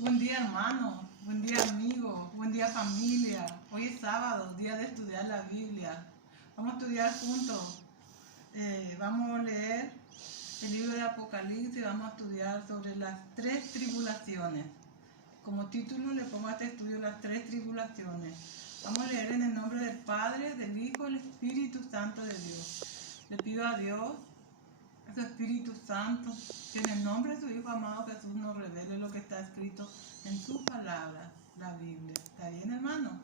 Buen día, hermano. Buen día, amigo. Buen día, familia. Hoy es sábado, día de estudiar la Biblia. Vamos a estudiar juntos. Vamos a leer el libro de Apocalipsis y vamos a estudiar sobre las tres tribulaciones. Como título le pongo a este estudio las tres tribulaciones. Vamos a leer en el nombre del Padre, del Hijo y del Espíritu Santo de Dios. Le pido a Dios, a su Espíritu Santo, que en el nombre de su Hijo amado Jesús nos revele lo que está escrito en su palabra, la Biblia. ¿Está bien, hermano?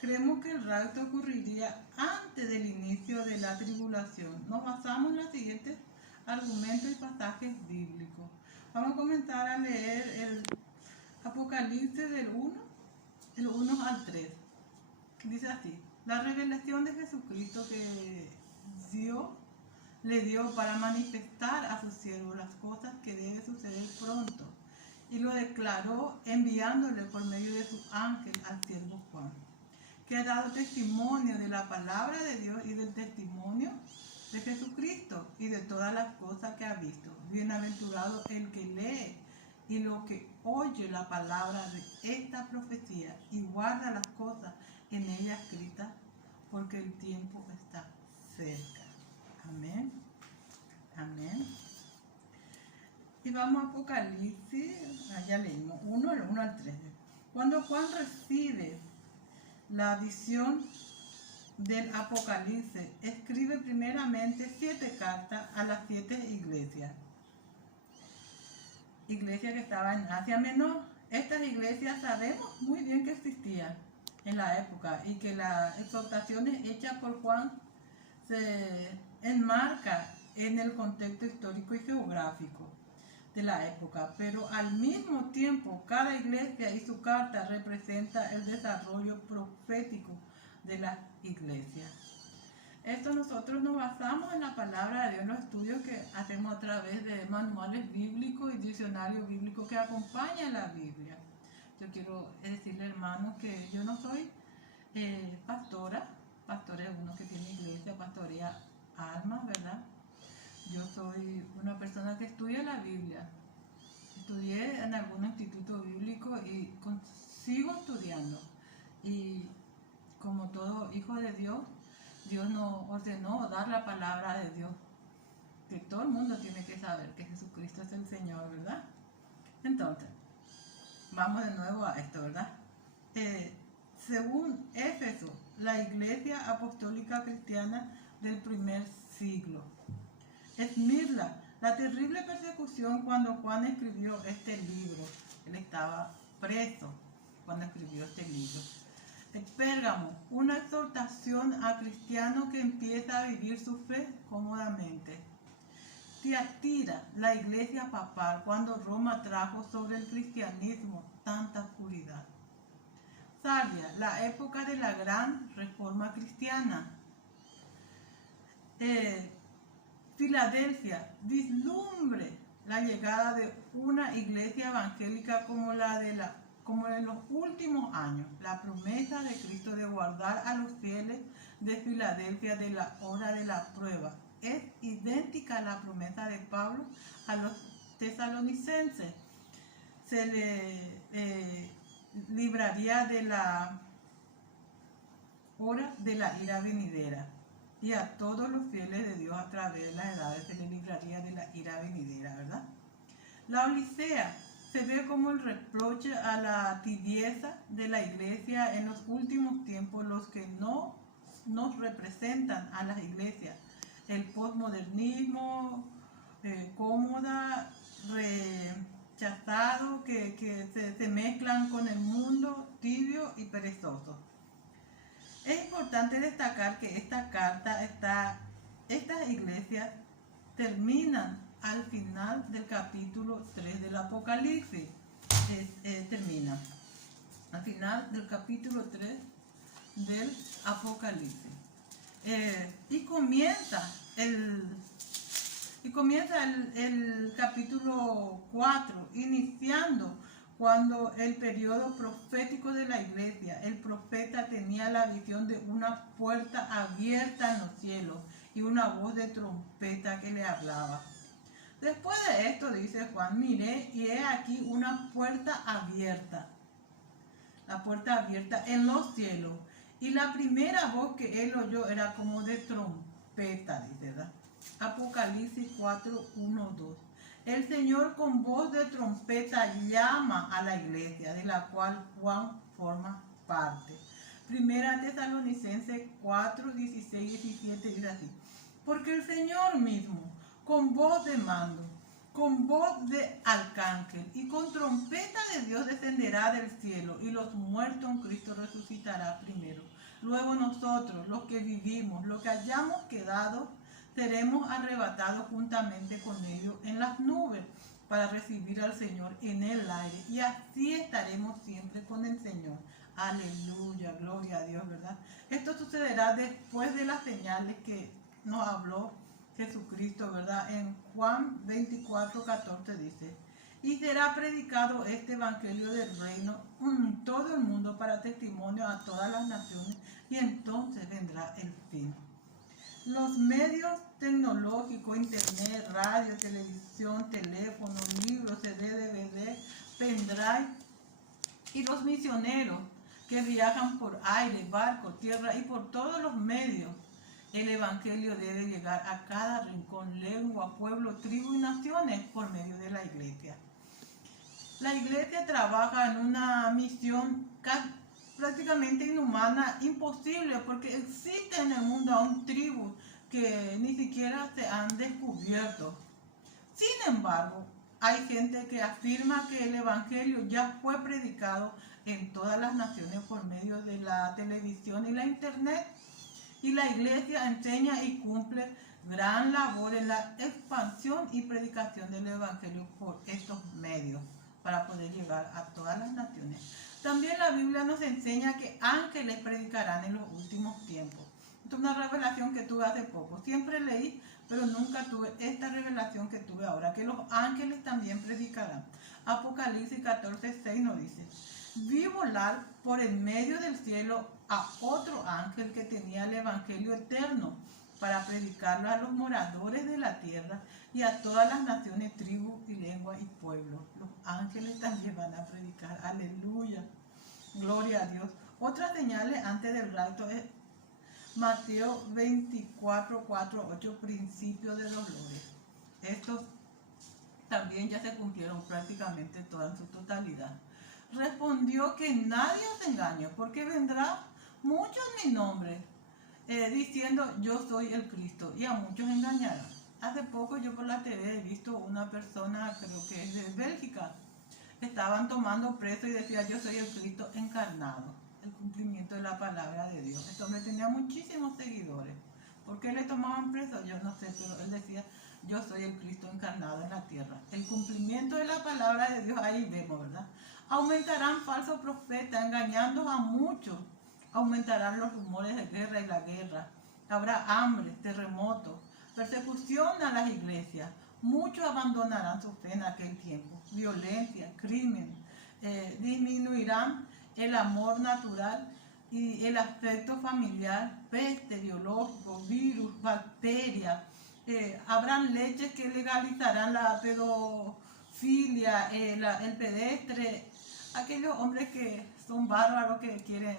Creemos que el rapto ocurriría antes del inicio de la tribulación. Nos basamos en los siguientes argumentos y pasajes bíblicos. Vamos a comenzar a leer el Apocalipsis del 1 al 3. Dice así: la revelación de Jesucristo que Dios le dio para manifestar a sus siervos las cosas que deben suceder pronto, y lo declaró enviándole por medio de su ángel al siervo Juan, que ha dado testimonio de la palabra de Dios y del testimonio de Jesucristo y de todas las cosas que ha visto. Bienaventurado el que lee y lo que oye la palabra de esta profecía y guarda las cosas en ella escritas, porque el tiempo está cerca. Amén. Amén. Y vamos a Apocalipsis, ya leímos, 1 al 3. Cuando Juan recibe la visión del Apocalipsis, escribe primeramente 7 cartas a las 7 iglesias. Iglesia que estaba en Asia Menor. Estas iglesias sabemos muy bien que existían en la época y que las exhortaciones hechas por Juan se enmarcan en el contexto histórico y geográfico de la época, pero al mismo tiempo cada iglesia y su carta representa el desarrollo profético de las iglesias. Esto nosotros nos basamos en la palabra de Dios, en los estudios que hacemos a través de manuales bíblicos y diccionarios bíblicos que acompañan la Biblia. Yo quiero decirle, hermanos, que yo no soy pastora. Pastor es uno que tiene iglesia, pastorea almas, ¿verdad? Yo soy una persona que estudia la Biblia. Estudié en algún instituto bíblico y sigo estudiando. Y como todo hijo de Dios, Dios nos ordenó dar la palabra de Dios, que todo el mundo tiene que saber que Jesucristo es el Señor, ¿verdad? Entonces, vamos de nuevo a esto, ¿verdad? Según Éfeso, la iglesia apostólica cristiana del primer siglo. Esmirna, la terrible persecución cuando Juan escribió este libro. Él estaba preso cuando escribió este libro. Pérgamo, una exhortación a cristianos que empieza a vivir su fe cómodamente. Tiatira, la iglesia papal, cuando Roma trajo sobre el cristianismo tanta oscuridad. Sardia, la época de la gran reforma cristiana. Filadelfia, vislumbre la llegada de una iglesia evangélica como en los últimos años, la promesa de Cristo de guardar a los fieles de Filadelfia de la hora de la prueba. Es idéntica a la promesa de Pablo a los tesalonicenses. Se le libraría de la hora de la ira venidera. Y a todos los fieles de Dios a través de las edades se le libraría de la ira venidera, ¿verdad? La Odisea se ve como el reproche a la tibieza de la iglesia en los últimos tiempos, los que no nos representan a las iglesias. El postmodernismo, cómoda, rechazado, que se mezclan con el mundo tibio y perezoso. Es importante destacar que estas iglesias terminan al final del capítulo 3 del Apocalipsis. Termina al final del capítulo 3 del Apocalipsis. Y comienza el capítulo 4, iniciando cuando el periodo profético de la iglesia, el profeta tenía la visión de una puerta abierta en los cielos y una voz de trompeta que le hablaba. Después de esto, dice Juan, miré y he aquí una puerta abierta, la puerta abierta en los cielos. Y la primera voz que él oyó era como de trompeta, dice, ¿verdad? Apocalipsis 4, 1, 2. El Señor con voz de trompeta llama a la iglesia, de la cual Juan forma parte. Primera Tesalonicenses 4, 16, 17 dice así. Porque el Señor mismo, con voz de mando, con voz de arcángel y con trompeta de Dios descenderá del cielo, y los muertos en Cristo resucitará primero. Luego nosotros, los que vivimos, los que hayamos quedado, seremos arrebatados juntamente con ellos en las nubes para recibir al Señor en el aire, y así estaremos siempre con el Señor. Aleluya, gloria a Dios, ¿verdad? Esto sucederá después de las señales que nos habló Jesucristo, ¿verdad? En Juan 24, 14 dice, y será predicado este evangelio del reino en todo el mundo para testimonio a todas las naciones, y entonces vendrá el fin. Los medios tecnológicos, internet, radio, televisión, teléfono, libros, CD, DVD, pendrive, y los misioneros que viajan por aire, barco, tierra y por todos los medios. El evangelio debe llegar a cada rincón, lengua, pueblo, tribu y naciones por medio de la iglesia. La iglesia trabaja en una misión prácticamente inhumana, imposible, porque existe en el mundo aún tribus que ni siquiera se han descubierto. Sin embargo, hay gente que afirma que el evangelio ya fue predicado en todas las naciones por medio de la televisión y la internet. Y la iglesia enseña y cumple gran labor en la expansión y predicación del evangelio por estos medios para poder llegar a todas las naciones. También la Biblia nos enseña que ángeles predicarán en los últimos tiempos. Esto es una revelación que tuve hace poco. Siempre leí, pero nunca tuve esta revelación que tuve ahora, que los ángeles también predicarán. Apocalipsis 14, 6 nos dice, vi volar por en medio del cielo a otro ángel que tenía el evangelio eterno para predicarlo a los moradores de la tierra y a todas las naciones, tribus y lenguas y pueblos. Los ángeles también van a predicar. Aleluya. Gloria a Dios. Otras señales antes del rapto es Mateo 24, 4, 8, principio de dolores. Estos también ya se cumplieron prácticamente toda en su totalidad. Respondió que nadie os engañe, porque vendrá muchos en mi nombre, diciendo yo soy el Cristo, y a muchos engañarán. Hace poco yo por la TV he visto una persona, creo que es de Bélgica, estaban tomando preso y decía yo soy el Cristo encarnado, el cumplimiento de la palabra de Dios. Este hombre tenía muchísimos seguidores. ¿Por qué le tomaban preso? Yo no sé, pero él decía yo soy el Cristo encarnado en la tierra. El cumplimiento de la palabra de Dios, ahí vemos, ¿verdad? Aumentarán falsos profetas, engañando a muchos. Aumentarán los rumores de guerra y la guerra. Habrá hambre, terremotos, persecución a las iglesias. Muchos abandonarán su fe en aquel tiempo. Violencia, crimen, disminuirán el amor natural y el afecto familiar, peste, biológico, virus, bacterias. Habrán leyes que legalizarán la pedofilia, el pedestre, aquellos hombres que son bárbaros que quieren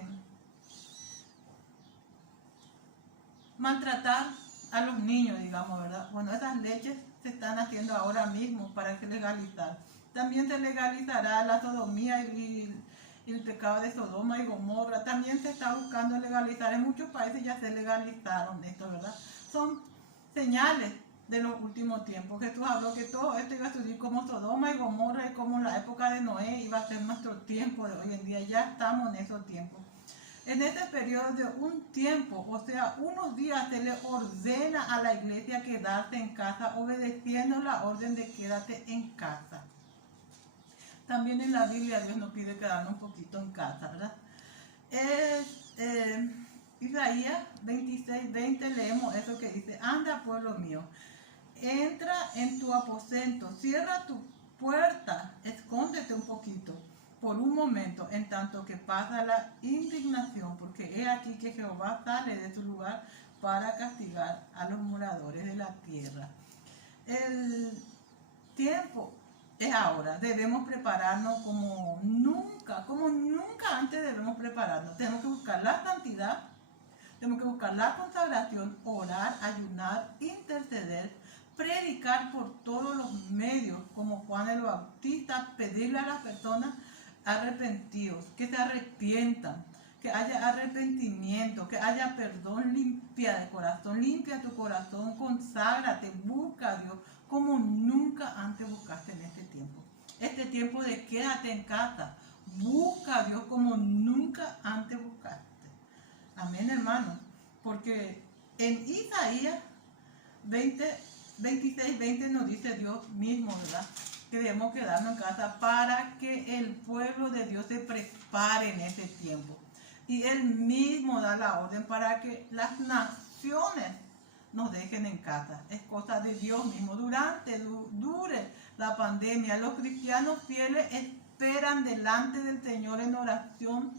maltratar a los niños, digamos, ¿verdad? Bueno, esas leyes se están haciendo ahora mismo para que legalizar. También se legalizará la sodomía y el pecado de Sodoma y Gomorra. También se está buscando legalizar. En muchos países ya se legalizaron esto, ¿verdad? Son señales de los últimos tiempos. Jesús habló que todo esto iba a suceder como Sodoma y Gomorra y como la época de Noé iba a ser nuestro tiempo de hoy en día. Ya estamos en esos tiempos. En este periodo de un tiempo, o sea, unos días, se le ordena a la iglesia quedarse en casa, obedeciendo la orden de quédate en casa. También en la Biblia Dios nos pide quedarnos un poquito en casa, ¿verdad? Isaías 26, 20 leemos eso que dice, anda pueblo mío, entra en tu aposento, cierra tu puerta, escóndete un poquito por un momento, en tanto que pasa la indignación, porque he aquí que Jehová sale de su lugar para castigar a los moradores de la tierra. tiempo es ahora. Debemos prepararnos como nunca antes debemos prepararnos. Tenemos que buscar la santidad, tenemos que buscar la consagración, orar, ayunar, interceder, predicar por todos los medios, como Juan el Bautista, pedirle a las personas arrepentidos, que se arrepientan, que haya arrepentimiento, que haya perdón, limpia de corazón, limpia tu corazón, conságrate, busca a Dios como nunca antes buscaste en este tiempo. Este tiempo de quédate en casa, busca a Dios como nunca antes buscaste. Amén, hermanos, porque en Isaías 26:20 nos dice Dios mismo, ¿verdad?, que debemos quedarnos en casa para que el pueblo de Dios se prepare en ese tiempo. Y Él mismo da la orden para que las naciones nos dejen en casa. Es cosa de Dios mismo. Dure la pandemia, los cristianos fieles esperan delante del Señor en oración,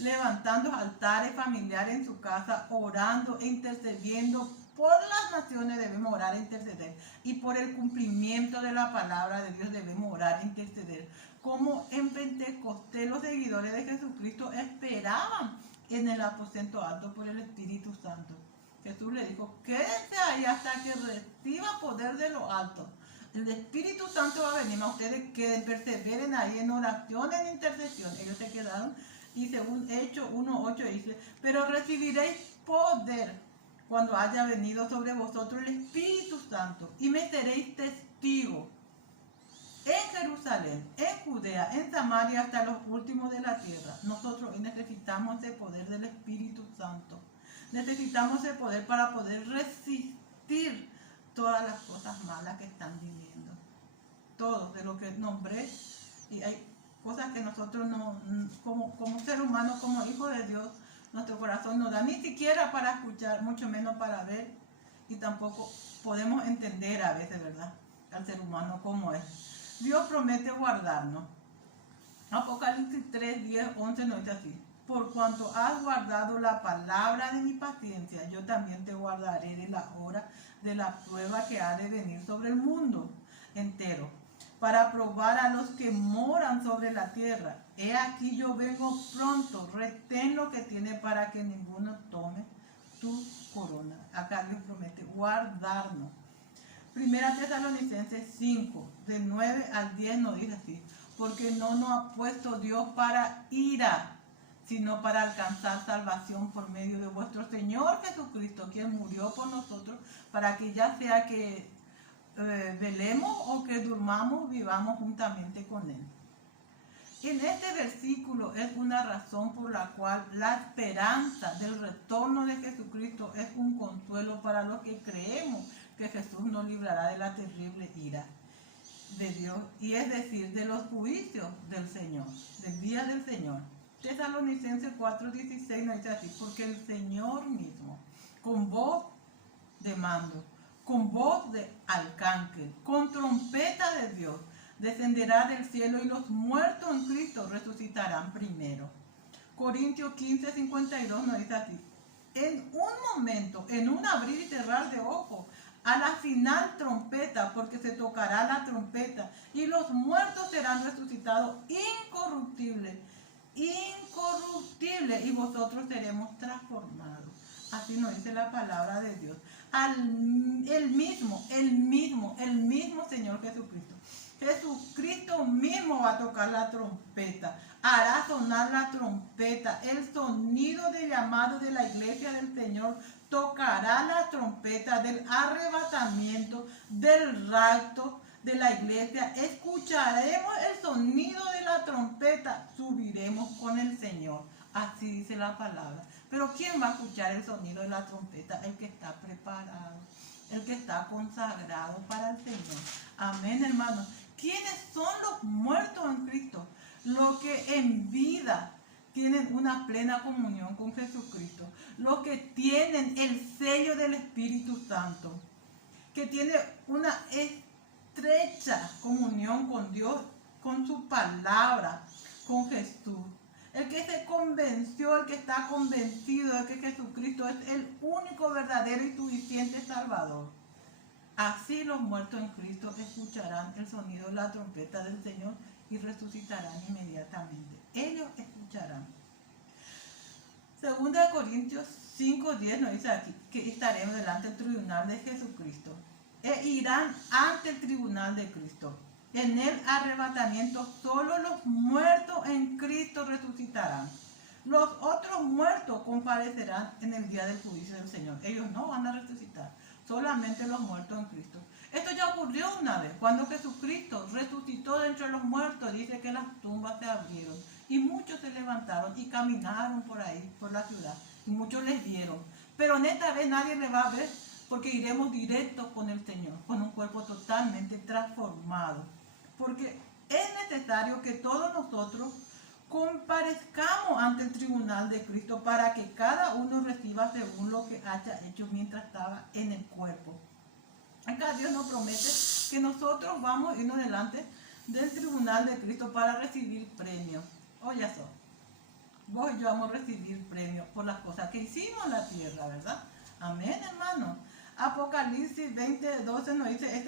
levantando altares familiares en su casa, orando e intercediendo. Por las naciones debemos orar e interceder, y por el cumplimiento de la palabra de Dios debemos orar e interceder. Como en Pentecostés los seguidores de Jesucristo esperaban en el aposento alto por el Espíritu Santo. Jesús le dijo: quédense ahí hasta que reciba poder de lo alto. El Espíritu Santo va a venir, a ustedes queden, perseveren ahí en oración, en intercesión. Ellos se quedaron, y según Hechos 1:8 dice: pero recibiréis poder cuando haya venido sobre vosotros el Espíritu Santo, y me seréis testigos en Jerusalén, en Judea, en Samaria, hasta los últimos de la tierra. Nosotros necesitamos ese poder del Espíritu Santo. Necesitamos ese poder para poder resistir todas las cosas malas que están viviendo. Todo de lo que nombré, y hay cosas que nosotros no, como ser humano, como hijo de Dios, nuestro corazón no da ni siquiera para escuchar, mucho menos para ver, y tampoco podemos entender a veces, ¿verdad?, al ser humano como es. Dios promete guardarnos. Apocalipsis 3:10-11 nos dice así: por cuanto has guardado la palabra de mi paciencia, yo también te guardaré de la hora de la prueba que ha de venir sobre el mundo entero, para probar a los que moran sobre la tierra. He aquí yo vengo pronto, retén lo que tiene para que ninguno tome tu corona. Acá Dios promete guardarnos. Primera Tesalonicenses 5, de 9-10 nos dice así: porque no nos ha puesto Dios para ira, sino para alcanzar salvación por medio de vuestro Señor Jesucristo, quien murió por nosotros, para que ya sea que velemos o que durmamos, vivamos juntamente con Él. En este versículo es una razón por la cual la esperanza del retorno de Jesucristo es un consuelo para los que creemos que Jesús nos librará de la terrible ira de Dios, y es decir, de los juicios del Señor, del día del Señor. Tesalonicenses 4:16 nos dice así: porque el Señor mismo, con voz de mando, con voz de arcángel, con trompeta de Dios, descenderá del cielo, y los muertos en Cristo resucitarán primero. Corintios 15:52 nos dice así: en un momento, en un abrir y cerrar de ojos, a la final trompeta, porque se tocará la trompeta, y los muertos serán resucitados incorruptibles, y vosotros seremos transformados. Así nos dice la palabra de Dios. El mismo Señor Jesucristo. Jesucristo mismo va a tocar la trompeta, hará sonar la trompeta, el sonido de llamado de la iglesia del Señor, tocará la trompeta del arrebatamiento, del rapto de la iglesia. Escucharemos el sonido de la trompeta, subiremos con el Señor. Así dice la palabra. Pero ¿quién va a escuchar el sonido de la trompeta? El que está preparado, el que está consagrado para el Señor. Amén, hermanos. ¿Quiénes son los muertos en Cristo? Los que en vida tienen una plena comunión con Jesucristo. Los que tienen el sello del Espíritu Santo. Que tienen una estrecha comunión con Dios, con su palabra, con Jesús. El que se convenció, el que está convencido de que Jesucristo es el único verdadero y suficiente Salvador. Así los muertos en Cristo escucharán el sonido de la trompeta del Señor y resucitarán inmediatamente. Ellos escucharán. 2 Corintios 5:10 nos dice aquí que estaremos delante del tribunal de Jesucristo e irán ante el tribunal de Cristo. En el arrebatamiento solo los muertos en Cristo resucitarán. Los otros muertos comparecerán en el día del juicio del Señor. Ellos no van a resucitar, solamente los muertos en Cristo. Esto ya ocurrió una vez, cuando Jesucristo resucitó de entre los muertos. Dice que las tumbas se abrieron y muchos se levantaron y caminaron por ahí, por la ciudad, y muchos les vieron. Pero en esta vez nadie le va a ver, porque iremos directos con el Señor, con un cuerpo totalmente transformado. Porque es necesario que todos nosotros comparezcamos ante el tribunal de Cristo para que cada uno reciba según lo que haya hecho mientras estaba en el cuerpo. Acá Dios nos promete que nosotros vamos a irnos delante del tribunal de Cristo para recibir premios. Oye, eso, vos y yo vamos a recibir premios por las cosas que hicimos en la tierra, ¿verdad? Amén, hermano. Apocalipsis 20:12 nos dice,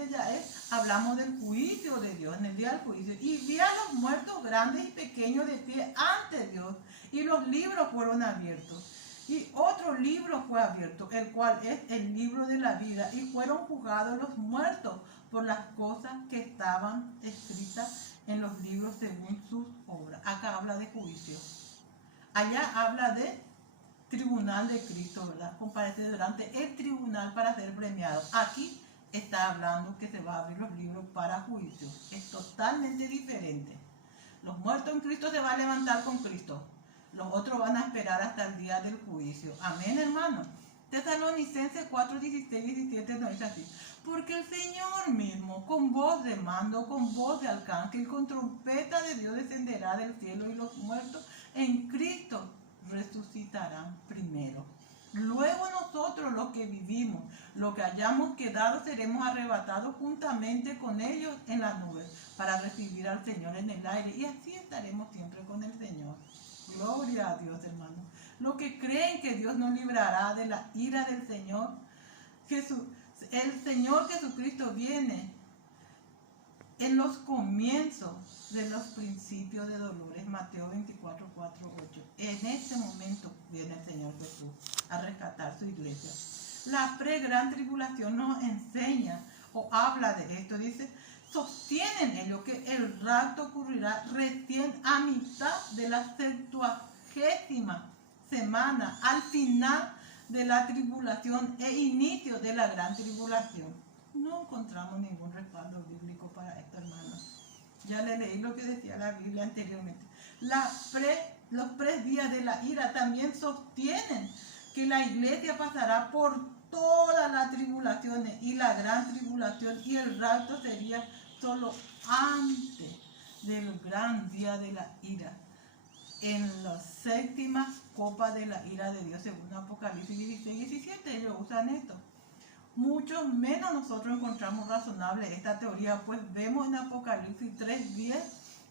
hablamos del juicio de Dios, en el día del juicio. Y vi a los muertos grandes y pequeños de pie ante Dios, y los libros fueron abiertos. Y otro libro fue abierto, el cual es el libro de la vida, y fueron juzgados los muertos por las cosas que estaban escritas en los libros según sus obras. Acá habla de juicio. Allá habla de tribunal de Cristo, ¿verdad? Comparece delante el tribunal para ser premiado. Aquí está hablando que se va a abrir los libros para juicio. Es totalmente diferente. Los muertos en Cristo se van a levantar con Cristo. Los otros van a esperar hasta el día del juicio. Amén, hermano. Tesalonicenses 4:16-17 nos dice así: porque el Señor mismo, con voz de mando, con voz de arcángel, con trompeta de Dios descenderá del cielo, y los muertos en Cristo resucitarán primero. Luego nosotros, los que vivimos, los que hayamos quedado, seremos arrebatados juntamente con ellos en las nubes para recibir al Señor en el aire, y así estaremos siempre con el Señor. Gloria a Dios, hermano. Los que creen que Dios nos librará de la ira del Señor, el Señor Jesucristo viene en los comienzos de los principios de dolores. Mateo 24:4-8. En este momento viene el Señor Jesús a rescatar su iglesia. La pre-gran tribulación nos enseña o habla de esto. Dice, sostienen ellos que el rapto ocurrirá recién a mitad de la 70ª semana, al final de la tribulación e inicio de la gran tribulación. No encontramos ningún respaldo bíblico para esto, hermanos. Ya le leí lo que decía la Biblia anteriormente. Los días de la ira también sostienen que la iglesia pasará por todas las tribulaciones y la gran tribulación, y el rapto sería solo antes del gran día de la ira, en la 7ª copa de la ira de Dios, según Apocalipsis 16-17. Ellos usan esto. Mucho menos nosotros encontramos razonable esta teoría, pues vemos en Apocalipsis 3:10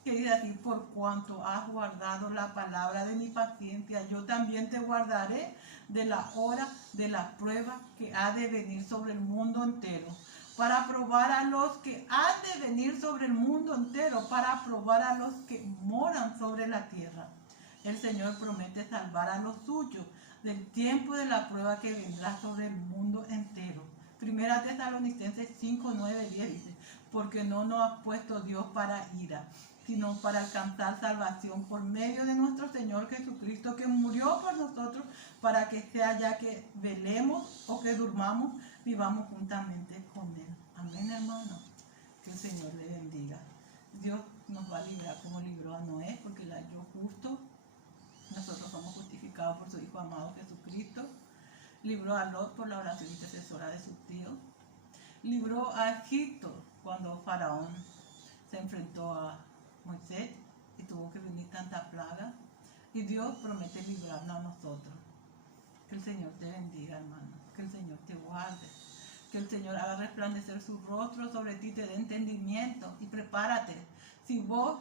que dice así: por cuanto has guardado la palabra de mi paciencia, yo también te guardaré de la hora de la prueba que ha de venir sobre el mundo entero, para probar a los que han de venir sobre el mundo entero, para probar a los que moran sobre la tierra. El Señor promete salvar a los suyos del tiempo de la prueba que vendrá sobre el mundo entero. Primera Tesalonicenses 5:9-10 dice: porque no nos ha puesto Dios para ira, sino para alcanzar salvación por medio de nuestro Señor Jesucristo, que murió por nosotros, para que sea ya que velemos o que durmamos, vivamos juntamente con Él. Amén, hermano. Que el Señor le bendiga. Dios nos va a librar como libró a Noé, porque la halló justo. Nosotros somos justificados por su Hijo amado Jesucristo. Libró a Lot por la oración intercesora de sus tíos. Libró a Egipto cuando Faraón se enfrentó a Moisés y tuvo que venir tanta plaga. Y Dios promete librarnos a nosotros. Que el Señor te bendiga, hermano. Que el Señor te guarde. Que el Señor haga resplandecer su rostro sobre ti, te dé entendimiento. Y prepárate. Si vos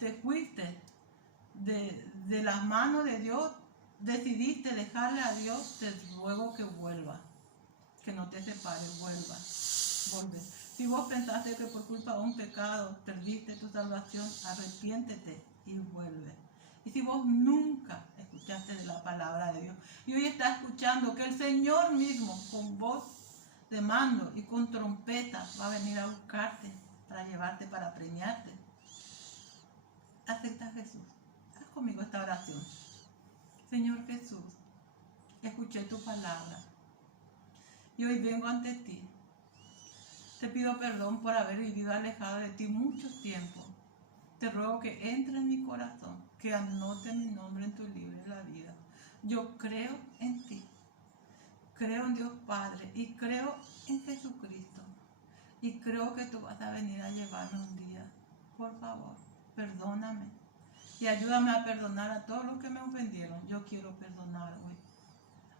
te fuiste de las manos de Dios, decidiste dejarle a Dios, te ruego que vuelva, que no te separes, vuelva. volver. Si vos pensaste que por culpa de un pecado perdiste tu salvación, arrepiéntete y vuelve. Y si vos nunca escuchaste de la palabra de Dios y hoy estás escuchando que el Señor mismo con voz de mando y con trompeta va a venir a buscarte para llevarte, para premiarte, acepta a Jesús. Haz conmigo esta oración. Señor Jesús, escuché tu palabra y hoy vengo ante ti. Te pido perdón por haber vivido alejado de ti mucho tiempo. Te ruego que entre en mi corazón, que anote mi nombre en tu libro de la vida. Yo creo en ti, creo en Dios Padre y creo en Jesucristo. Y creo que tú vas a venir a llevarme un día. Por favor, perdóname y ayúdame a perdonar a todos los que me ofendieron. Yo quiero perdonar hoy.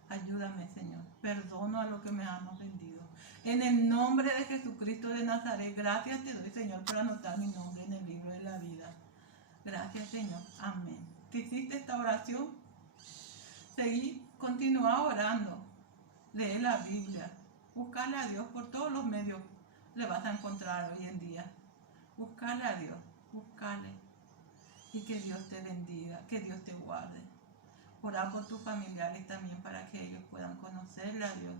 Ayúdame, Señor. Perdono a los que me han ofendido. En el nombre de Jesucristo de Nazaret, gracias te doy, Señor, por anotar mi nombre en el libro de la vida. Gracias, Señor. Amén. Si hiciste esta oración, seguí, continúa orando. Lee la Biblia. Buscale a Dios por todos los medios. Le vas a encontrar hoy en día. Buscale a Dios. Buscale. Y que Dios te bendiga. Que Dios te guarde. Orar por tus familiares también para que ellos puedan conocerle a Dios.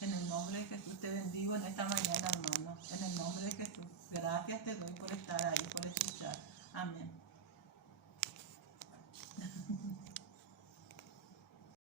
En el nombre de Jesús te bendigo en esta mañana, hermano. En el nombre de Jesús. Gracias te doy por estar ahí, por escuchar. Amén.